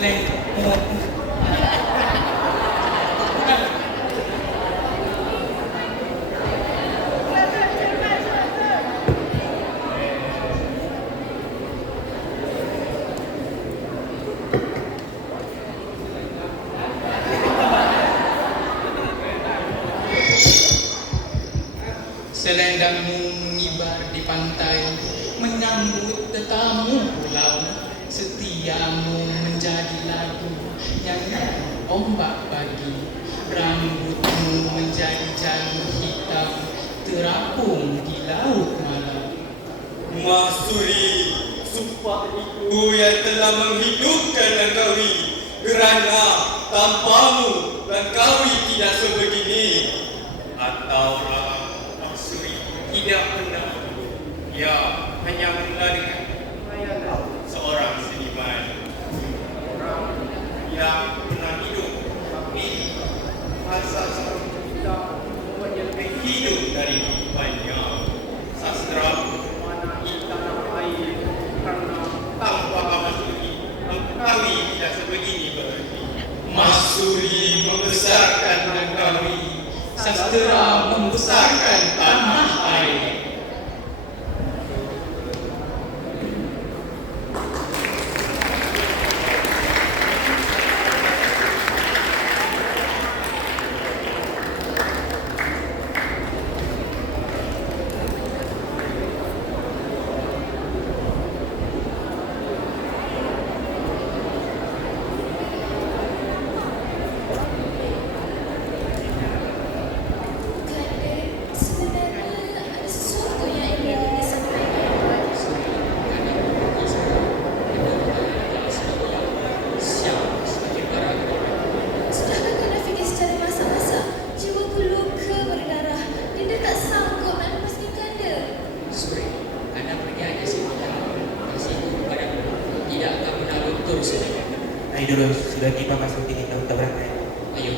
Leng. Selendangmu mengibar di pantai, menyambut tetamu pulau. Setiamu menjadi lagu yang ombak pagi. Rambutmu menjadi jalur hitam, terapung di laut malam. Masuri, sumpah itu yang telah menghidupkan Langkawi. Kerana tanpamu Langkawi tidak sebegini. Atau Masuri tidak pernah. Ia hanya mendengarkan khayalan seorang seniman. Orang yang pernah hidup, tapi sastra tidak membuatnya lebih hidup dari kehidupannya. Sastra memanai tanah air karena tanpa Masuri Langkawi tidak sebegini berarti. Masuri membesarkan Langkawi, sastra membesarkan tanah air. Ayo dulu, sudah tiba masuk ini, kita berangkat. Ayo.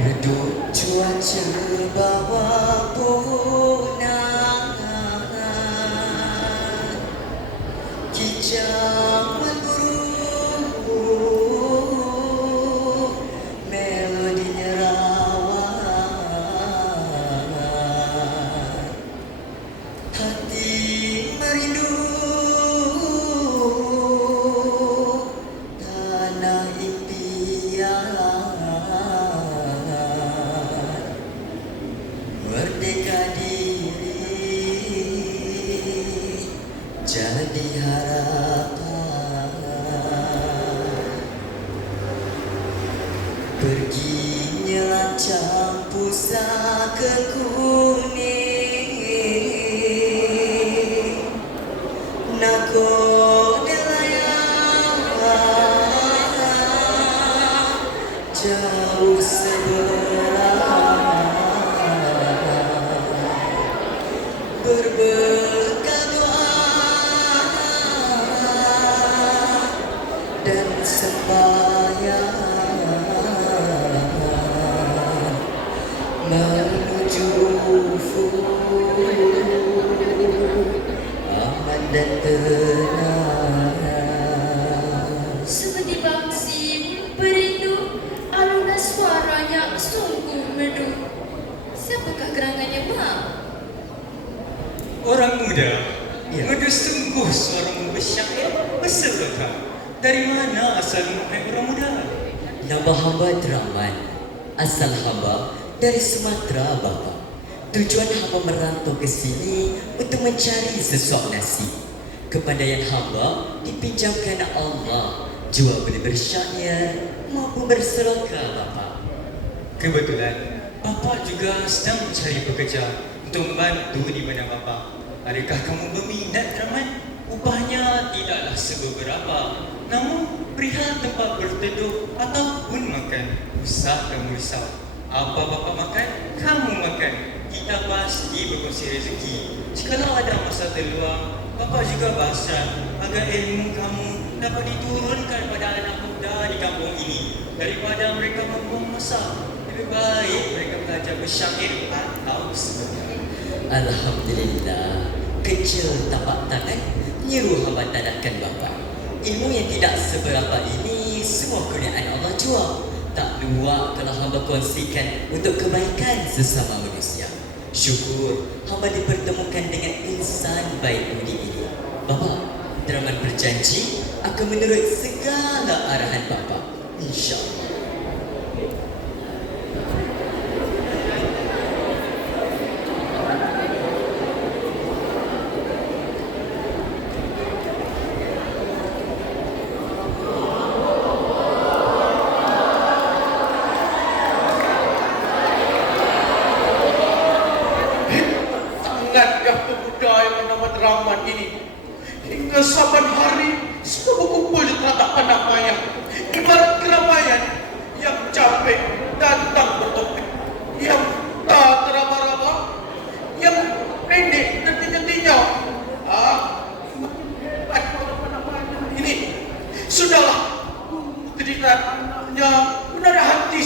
Redup cuaca bawah punangan, kijang berguru, melodinya rawan, hati merindu tanah impian. Merdeka diri jadi harapan. Perginya lancang pusaka kuning, nakodelaya jauh sebelah, berbekal doa dan sembahyang menuju aman dan tenang. Seperti bangsi perindu, alunan suaranya sungguh merdu. Siapakah gerangannya, Mak? Orang muda, Ya. merdu sungguh suaramu bersyair berselekah. Dari mana asalmu, hai orang muda? Nama hamba Draman, asal hamba dari Sumatera, Bapa. Tujuan hamba merantau ke sini untuk mencari sesuap nasib. Kepandaian hamba dipinjamkan Allah, jual beli bersyair maupun berselekah, Bapa. Kebetulan, Bapa juga sedang mencari pekerja untuk membantu di mana Bapa. Adakah kamu berminat, Rahman? Upahnya tidaklah seberapa, namun perihal tempat berteduh ataupun makan, usah kamu risau. Apa Bapa makan, kamu makan. Kita pasti berkongsi rezeki. Jikalau ada masa terluang, Bapa juga bahasa agar ilmu kamu dapat diturunkan pada anak muda di kampung ini daripada mereka membuang masa. Lebih baik mereka belajar bersyair atau sebagainya. Alhamdulillah, kecil tapak tangan nyuruh hamba tadakan Bapa. Ilmu yang tidak seberapa ini semua kurniaan Allah jua. Tak luak kalau hamba kongsikan untuk kebaikan sesama manusia. Syukur hamba dipertemukan dengan insan baik budi ini. Bapa, Draman berjanji akan menurut segala arahan Bapa, insya-Allah. Sangatkah pemuda yang bernama Draman ini? Hingga saban hari semua berkumpul di telapak penamaian. Ibarat keramaian yang capek datang bertopik, yang tak teraba-raba, yang pendek dan tinya-tinya. Ini sudahlah terikannya menada hati.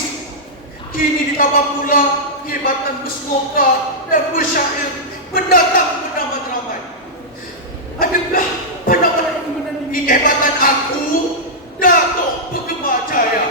Kini ditambah pula kehebatan berseloka dan bersyair pendatang bernama Draman. Adakah pendapat yang menandingi kehebatan aku, Datuk Pegema Jaya?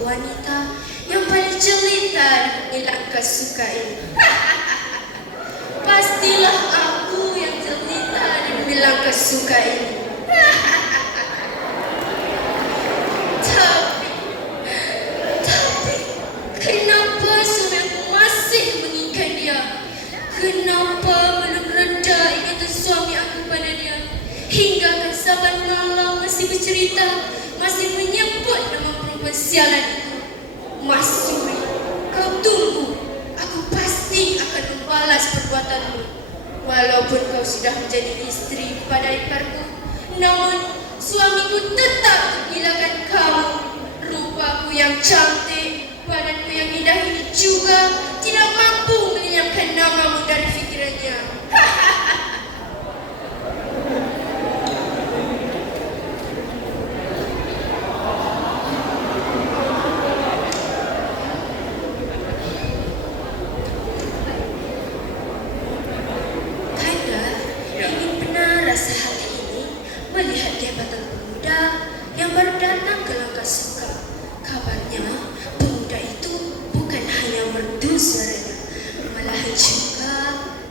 Wanita yang paling jelita di langkah suka ini. Pastilah aku yang jelita di langkah suka ini. Tapi kenapa suamiku masih menginginkan dia? Kenapa belum reda ingatan suami aku pada dia? Hingga kan saban malam masih bercerita, masih menyebut nama perempuan sialan itu. Mas Suri, kau tunggu. Aku pasti akan membalas perbuatanmu. Walaupun kau sudah menjadi istri kepada iparku, namun suamiku tetap tergilakan kamu. Rupaku yang cantik, badanku yang indah ini juga tidak mampu melenyapkan namamu dari fikirannya. Kanda ingin benar rasa hati ini melihat jabatan pemuda yang baru datang ke Langkasuka. Kabarnya pemuda itu bukan hanya merdu suaranya, malahan juga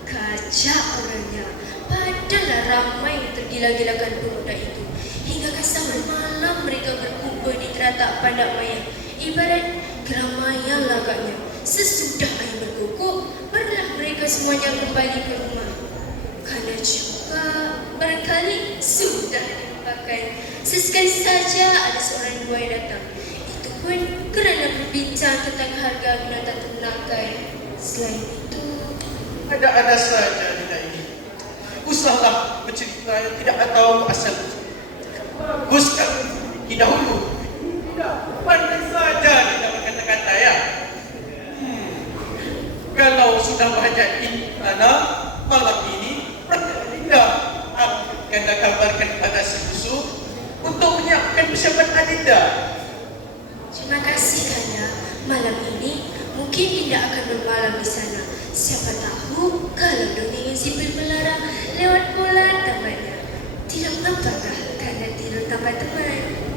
kacak orangnya. Padahal ramai yang tergila-gilakan pemuda itu. Hingga sampai malam mereka berkumpul di teratak Pandak Maya. Ibarat keramaian lagaknya. Sesudah air berkukuk, barulah mereka semuanya kembali ke rumah. Karena juga barangkali sudah dilupakan. Sesekali saja ada seorang dua yang datang. Itu pun kerana berbincang tentang harga binatang ternakan. Selain itu, Ada-ada saja Nina ini. Usahlah bercerita yang tidak tahu asal. Baguskan dahulu. Tidak, pandai saja tidak berkata-kata ya. Kalau sudah banyak istana malam ini, tidak akan kabarkan pada si musuh untuk menyiapkan persiapan Adinda. terima kasih Kanda. Malam ini mungkin tidak akan bermalam di sana. Siapa tahu kalau dongeng yang sipil melarang lewat bulan tamatnya. Tidak mengapakah Kanda tidur tanpa teman?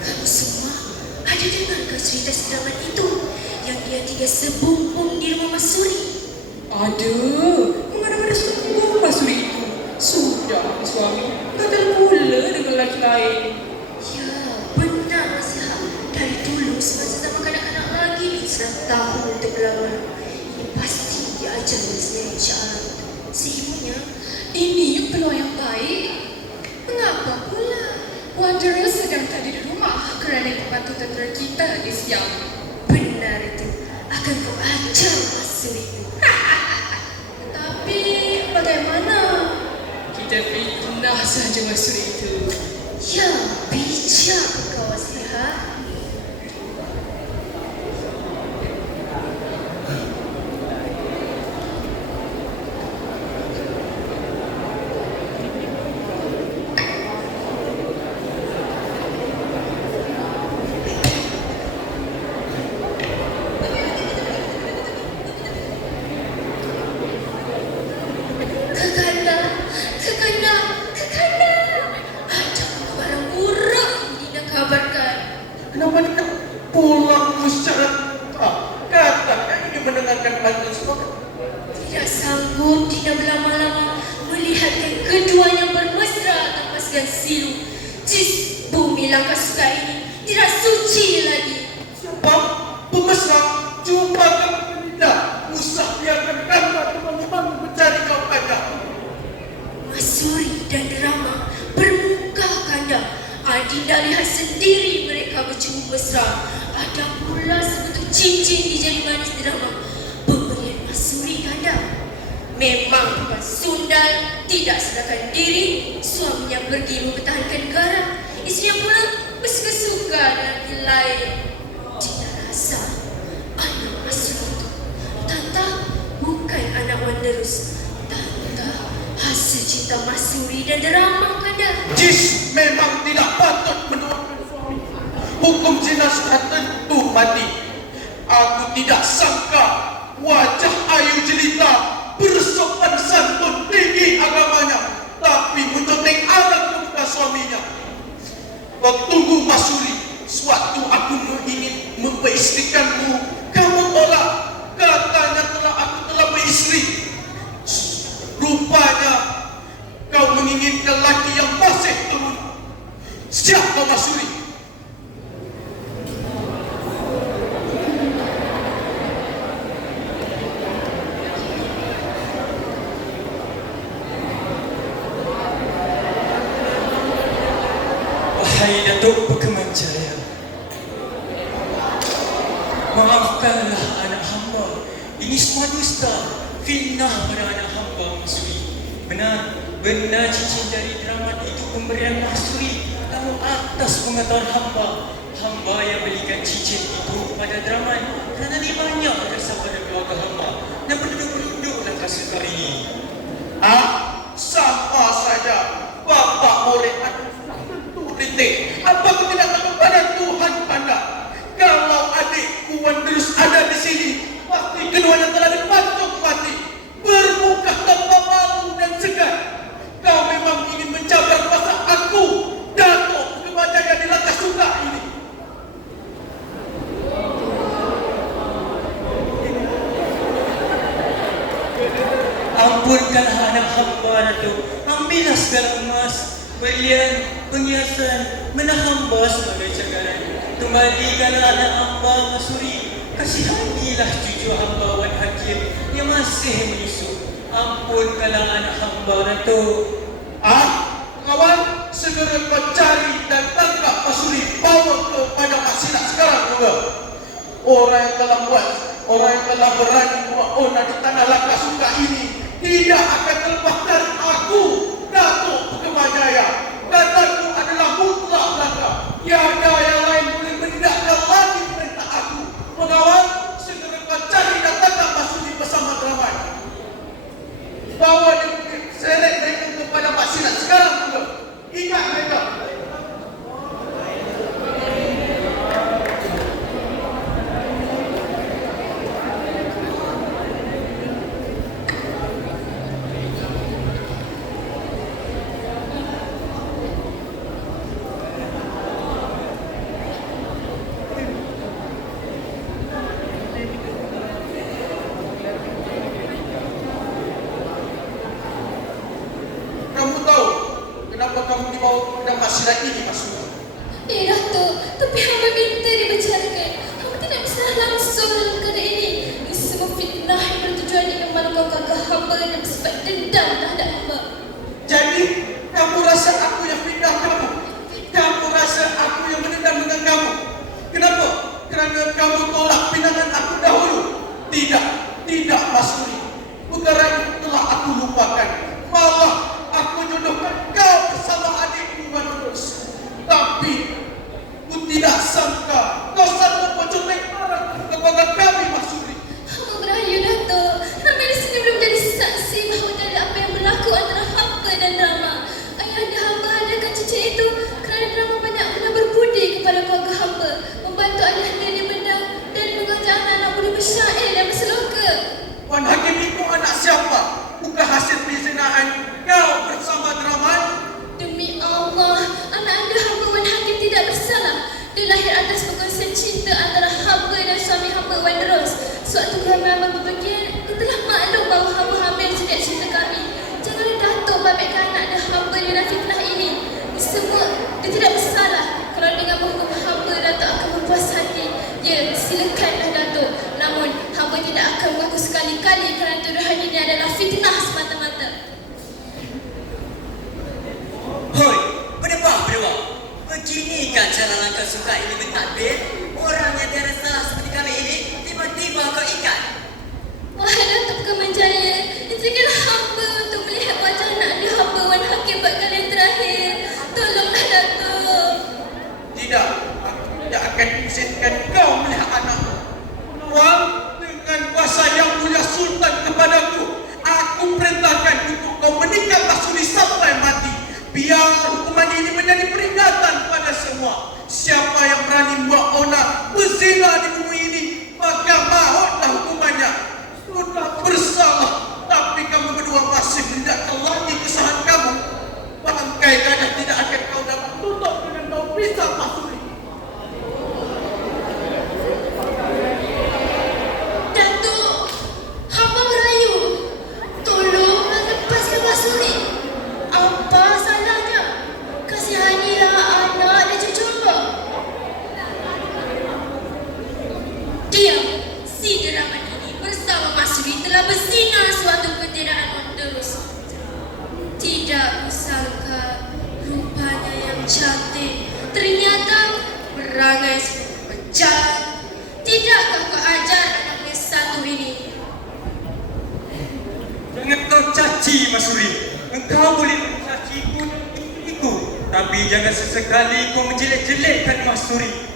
Kamu semua ada dengarkah cerita serangan itu yang dia tiga sebumbung di rumah Mas Suri? Aduh, mana-mana sungguh Mas Suri itu. Sudah suami, gagal pula dengan lelaki lain. Ya, benar Mas Ha. Dari dulu semasa zaman kanak-kanak lagi diserang tahu untuk berlama. Ini pasti diajar oleh insya-Allah. Si ibunya, Ini peluang yang baik. Mengapa pula Wanderer sedang tak ada di rumah kerana pembantu tentera kita lagi siang. benar itu. Akan kau ajar Mas Suri itu. Tapi bagaimana? Kita fitnah saja Mas Suri itu. Ya, bijak kau Mas Ha. Kekanda, ada barang buruk yang Dinda kabarkan. Kenapa tidak pulang secara katakan ini mendengarkan pantun semua. Tidak sanggup Dinda berlama-lama melihat yang keduanya bermesra tanpa segan silu. Jis, bumi Langkasuka ini tidak suci lagi. Siapa pemesra jumpa kamu tidak usah biarkan karena teman-teman mencari kau ada. Mas Suri dan Rama bermuka Kanda. Adinda lihat sendiri mereka bercumbu mesra. Ada pula sebetul cincin di jari manis Rama. Pemberian Mas Suri Kanda. Memang bukan sundal, tidak sadarkan diri. Suaminya pergi mempertahankan negara. Istrinya pula bersuka-suka dengan lelaki lain. Tidak rasa anak Mas Suri itu Tanta bukan anak Wanderus. Tanta hasil cinta Mas Suri dan Rama Kanda. Jis memang tidak patut mendoakan suami. Hukum zina sudah tentu mati. Aku tidak sangka wajah ayu jelita bersopan santun tinggi agamanya, tapi mencontek anak kepada suaminya. Kau tunggu Mas Suri, suatu aku ingin memperistrikanmu, kamu tolak. Katanya aku telah beristri. Rupanya kau menginginkan laki yang masih Datuk Pekemanjaya, maafkanlah anak hamba. Ini semua dusta, fitnah pada anak hamba Masuri. Benar cincin dari Dramat itu pemberian Masuri. Namun atas pengetahuan hamba yang belikan cincin itu kepada Dramat kerana dia banyak rasa pada keluarga hamba dan penduduk-penduduk dalam kasuka ini. Sama saja. Bapak murid aku tentu litik. Apa aku tidak takut pada Tuhan anda? Kalau adikku Wanderus ada di sini, pasti keduanya telah dipancung mati. Bermuka tanpa malu dan segan. Kau memang ingin mencabar kuasa aku, Datuk Pekemanjaya di Lakasuka ini. Ampunkanlah anak hamba Datuk. Ambillah segala emas, berlian, perhiasan, benda hamba sebagai cagaran. Kembalikanlah anak hamba Masuri. Kasihanilah cucu hamba Wan Hakim yang masih menyusu. Ampunkanlah anak hamba Datuk. Kawan, segera kau cari dan tangkap Masuri, bawa kepada Masina sekarang juga. Orang yang telah berani membuat onar di tanah Lakasuka ini tidak akan terlepas dari aku, Datuk Pekemanjaya. Kataku adalah mutlak belaka. Tiada yang lain boleh menindakkan lagi perintah aku. Pengawal, segera kau cari dan tangkap Masuri bersama Dramat. Bawa dia seret mereka kepada Pak Silat sekarang juga. Ingat mereka. Kamu dibawa ke Masjid ini, Masuk. Datuk, tapi hamba minta dibicarakan. Hamba tidak bisa langsung dalam keadaan ini. Ini semua fitnah yang bertujuan ingin memalukan kakak hamba dan bersifat dendam terhadap hamba. Jadi, kamu rasa aku yang fitnah kamu? Kamu rasa aku yang menendam dengan kamu? Kenapa? Kerana kamu tolak pinangan aku dahulu? Tidak, Masuri. Perkara itu telah aku lupakan. Malah aku jodohkan kau bersama adikku Wanderus. Tapi ku tidak sangka kau sanggup mencontek arah kepada kami, Masuri. Hamba merayu, Datuk. Kami di sini belum jadi saksi bahawa tidak ada apa yang berlaku antara hamba dan Rama. Ayahanda hamba adakan cincin itu kerana Rama banyak pernah berbudi kepada keluarga hamba, membantu ayahnya di Bendang dan mengajar anak-anak muda bersyair dan berseloka. Wan Hakim itu anak siapa? Bukan hasil perzinaan kau bersama Dramat? Demi Allah, anak anda hamba Wan Hakim tidak bersalah. Dia lahir atas perkongsian cinta antara hamba dan suami hamba Wanderus. Sewaktu kami hamba berpergian, dia telah maklum bahawa hamba hamil sejak cinta kami. Janganlah Datuk babitkan anak anda hamba dengan fitnah ini. Ini semua dia tidak bersalah. Kalau dengan menghukum hamba, Datuk akan berpuas hati. Ya, silakanlah Datuk. Namun, hamba tidak akan mengaku sekali-kali kerana tuduhan ini adalah fitnah semata-mata. Hoi, berdebah. Beginikah cara langkah suka ini mentadbir? Orang yang tiada salah seperti kami ini, tiba-tiba kau ikat. Wahai Datuk Pekemanjaya, izinkanlah hamba untuk melihat wajah anak anda hamba Wan Hakim buat kali yang terakhir. Tolonglah Datuk. Tidak, aku tidak akan izinkan kau melihat anakmu. Tuan, dengan kuasa yang mulia Sultan kepadaku, aku perintahkan untuk kau menikah Masuri sampai mati. Biar hukuman ini menjadi peringatan pada semua. Siapa yang berani membuat onar kasih Masuri. Engkau boleh mencaciku dan mengistriku, tapi jangan sesekali kau menjelek-jelekkan Masuri.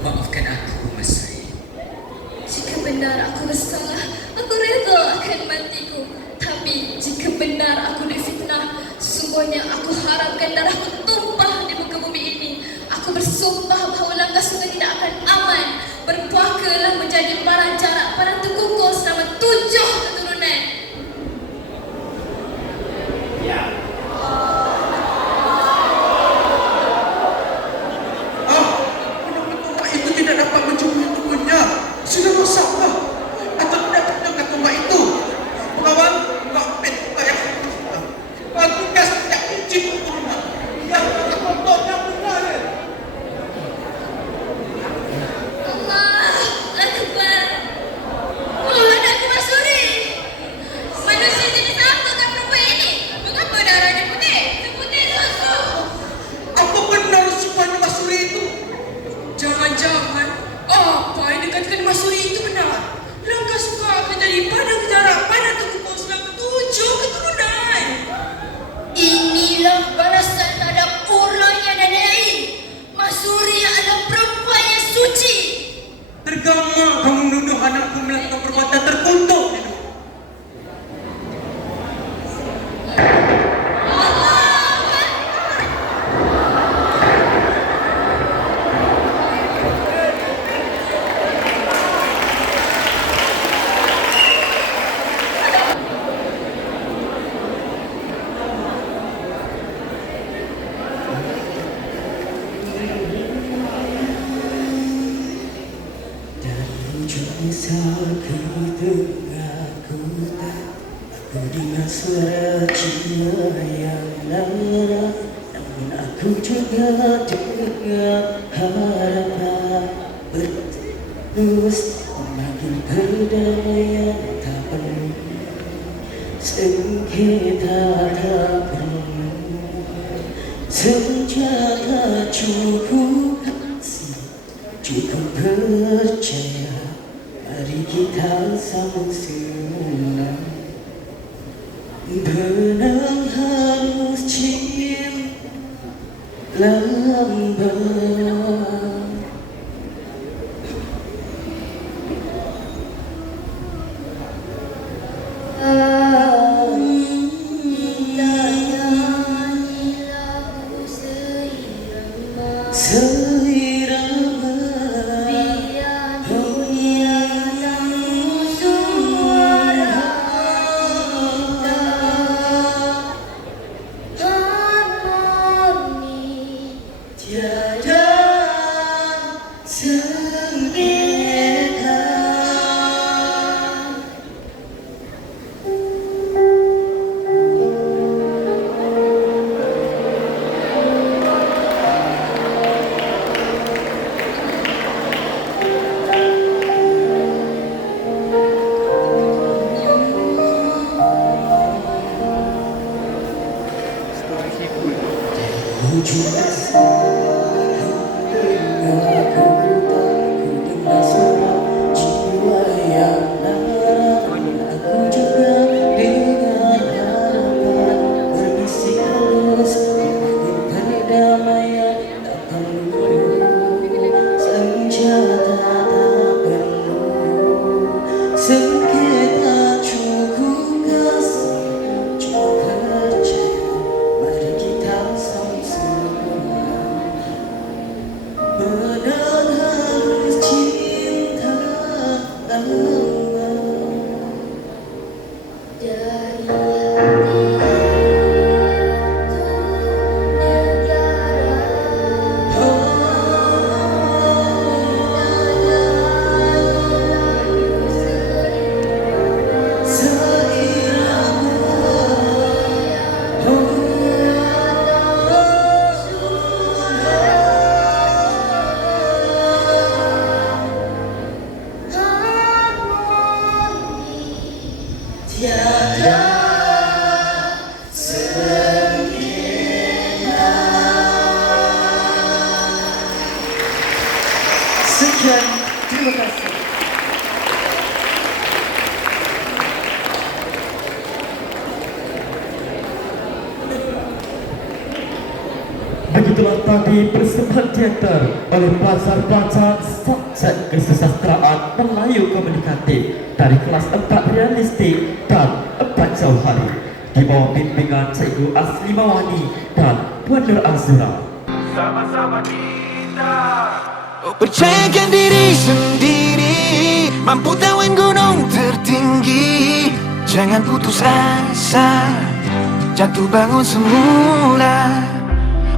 Maafkan aku, Masuri. Jika benar aku bersalah, aku reda akan matiku. Tapi jika benar aku difitnah, sesungguhnya aku harapkan darahku tumpah di muka bumi ini. Aku bersumpah bahawa langkah sungai tidak akan aman. Berpuakalah menjadi barang jarak para tekukur selama 7 keturunan. Kenapa tombak itu tidak dapat mencuri tubuhnya? Sudah masalah. Atau tidak terjaga tombak itu? Pengawal, maafkan saya. Aku kasih tidak kunci tubuhnya. Yang terkontrolnya benar. Allah Akbar. Oh, anakku Masuri. Manusia jenis apa kan perempuan ini? Mengapa darahnya putih? Seputih susu. Apa benar semuanya Masuri itu? Jangan-jangan apa yang dikatakan Masuri itu benar. Langkah suka akan jadi padang jarak pada tekukur selama 7 keturunan. Inilah balasan terhadap ulangnya dan lain. Masuri adalah perempuan yang suci. Tergamak kamu menuduh anakku melakukan perbuatan terkutuk itu. Dari ujung besar ke tengah kota, aku dengar suara jiwa yang lara. Namun aku juga dengar harapan berterus semakin perdamaian tak perlu, sengketa tak perlu, senjata cukup kasih, cukup percaya. Mari kita sambung semula. Benang harus cinta lambat. Seirama dunia dan suara harmoni, tiada sengketa. Ujung aku dengar suara jiwa yang lara. Aku juga dengar harapan berbisik halus, ingin perdamaian tak perlu, senjata tak perlu, sengketa cukup kasih, cukup percaya. Mari kita sama-sama. Benang harus cinta lambat. Dari hati Sekian, terima kasih. tadi persembahan teater oleh pelajar-pelajar subjek kesusastraan Melayu Komunikatif dari kelas 4 realistik dan 4 jauh hari di bawah bimbingan Cikgu Aslimawani dan Puan Nur Azura. Sama-sama kita percayakan diri sendiri, mampu tawan gunung tertinggi. Jangan putus asa, jatuh bangun semula.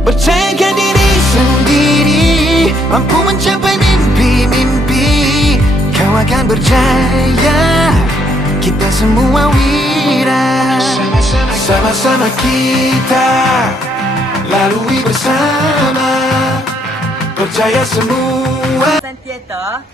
Percayakan diri sendiri, mampu mencapai mimpi-mimpi. Kau akan berjaya, kita semua wira. Sama-sama kita lalui bersama, percaya semua. Teater